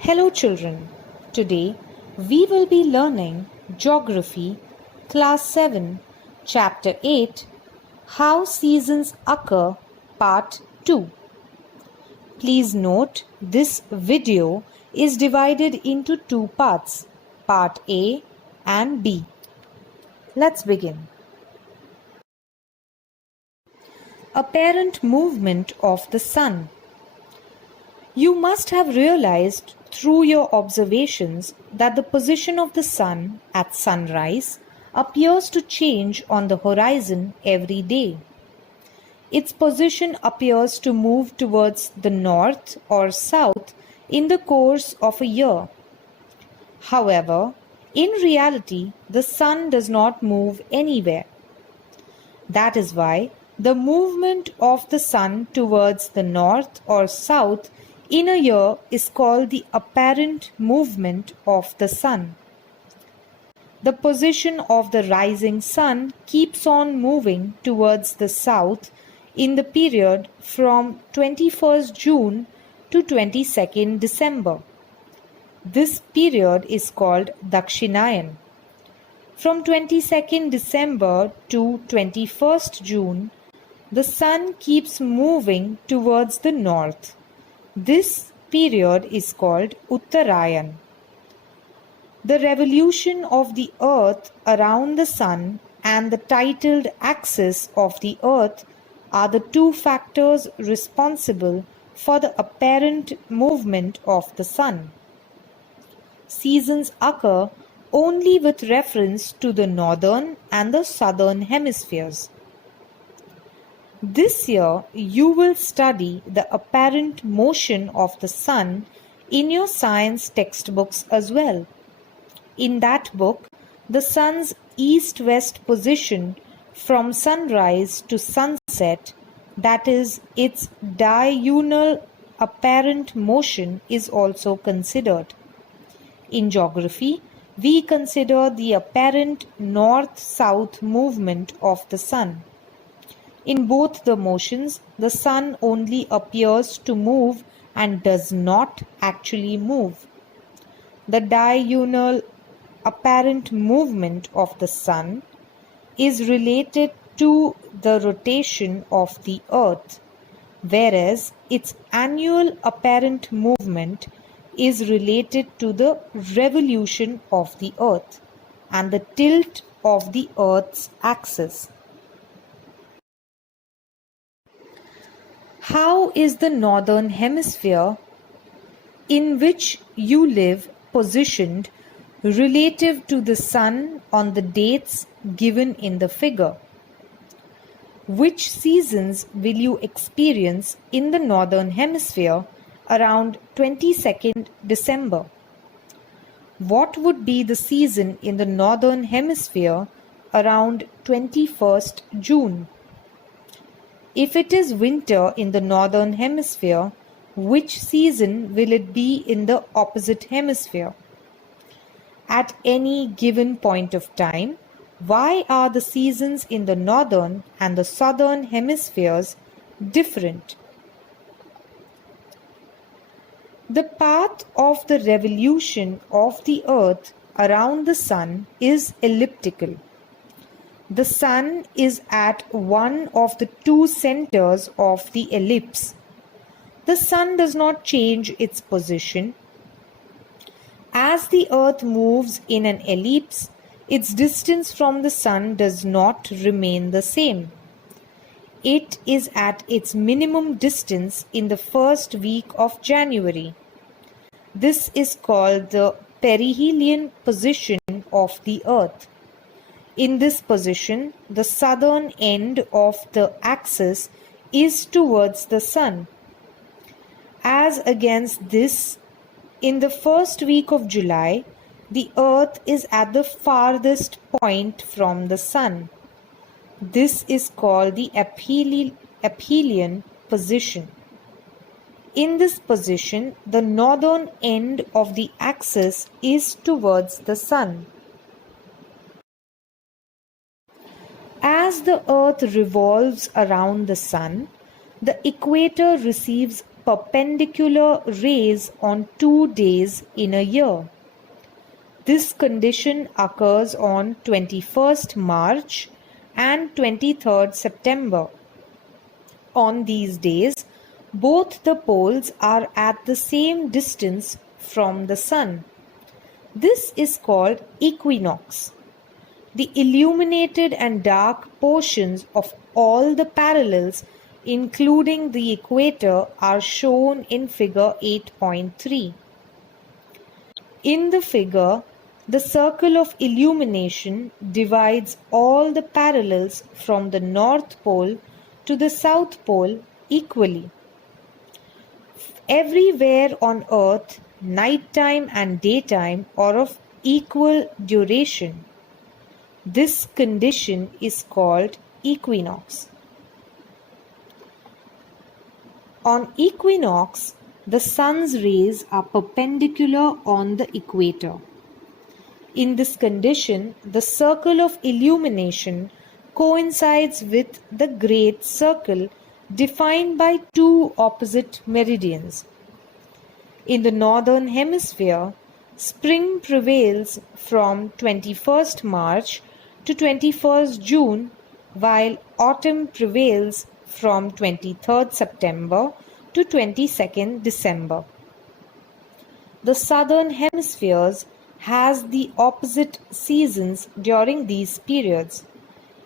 Hello children, today we will be learning Geography, Class 7, Chapter 8, How Seasons Occur, Part 2. Please note this video is divided into two parts, Part A and B. Let's begin. Apparent movement of the sun. You must have realized through your observations that the position of the sun at sunrise appears to change on the horizon every day. Its position appears to move towards the north or south in the course of a year. However, in reality, the sun does not move anywhere. That is why the movement of the sun towards the north or south in a year is called the apparent movement of the sun. The position of the rising sun keeps on moving towards the south in the period from 21st June to 22nd December. This period is called Dakshinayan. From 22nd December to 21st June, the sun keeps moving towards the north. This period is called Uttarayan. The revolution of the earth around the sun and the titled axis of the earth are the two factors responsible for the apparent movement of the sun. Seasons occur only with reference to the northern and the southern hemispheres. This year, you will study the apparent motion of the sun in your science textbooks as well. In that book, the sun's east-west position from sunrise to sunset, that is, its diurnal apparent motion, is also considered. In geography, we consider the apparent north-south movement of the sun. In both the motions, the sun only appears to move and does not actually move. The diurnal apparent movement of the sun is related to the rotation of the earth, whereas its annual apparent movement is related to the revolution of the earth and the tilt of the earth's axis. How is the northern hemisphere in which you live positioned relative to the sun on the dates given in the figure? Which seasons will you experience in the northern hemisphere around 22nd December? What would be the season in the northern hemisphere around 21st June? If it is winter in the northern hemisphere, which season will it be in the opposite hemisphere? At any given point of time, why are the seasons in the northern and the southern hemispheres different? The path of the revolution of the earth around the sun is elliptical. The sun is at one of the two centers of the ellipse. The sun does not change its position. As the earth moves in an ellipse, its distance from the sun does not remain the same. It is at its minimum distance in the first week of January. This is called the perihelion position of the earth. In this position, the southern end of the axis is towards the sun. As against this, in the first week of July, the earth is at the farthest point from the sun. This is called the aphelion position. In this position, the northern end of the axis is towards the sun. As the earth revolves around the sun, the equator receives perpendicular rays on 2 days in a year. This condition occurs on 21st March and 23rd September. On these days, both the poles are at the same distance from the sun. This is called equinox. The illuminated and dark portions of all the parallels, including the equator, are shown in figure 8.3. In the figure, the circle of illumination divides all the parallels from the North Pole to the South Pole equally. Everywhere on Earth, nighttime and daytime are of equal duration. This condition is called equinox. On equinox, the sun's rays are perpendicular on the equator. In this condition, the circle of illumination coincides with the great circle defined by two opposite meridians. In the northern hemisphere, spring prevails from 21st March to 21st June, while autumn prevails from 23rd September to 22nd December. The southern hemispheres has the opposite seasons during these periods.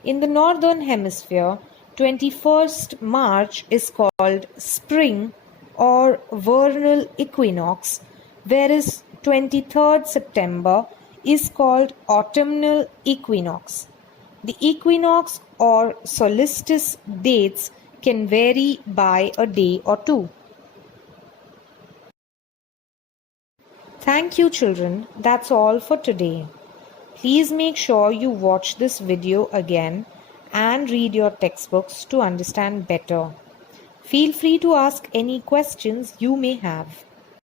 In the northern hemisphere, 21st March is called spring or vernal equinox, whereas 23rd September is called autumnal equinox. The equinox or solstice dates can vary by a day or two. Thank you, children. That's all for today. Please make sure you watch this video again and read your textbooks to understand better. Feel free to ask any questions you may have.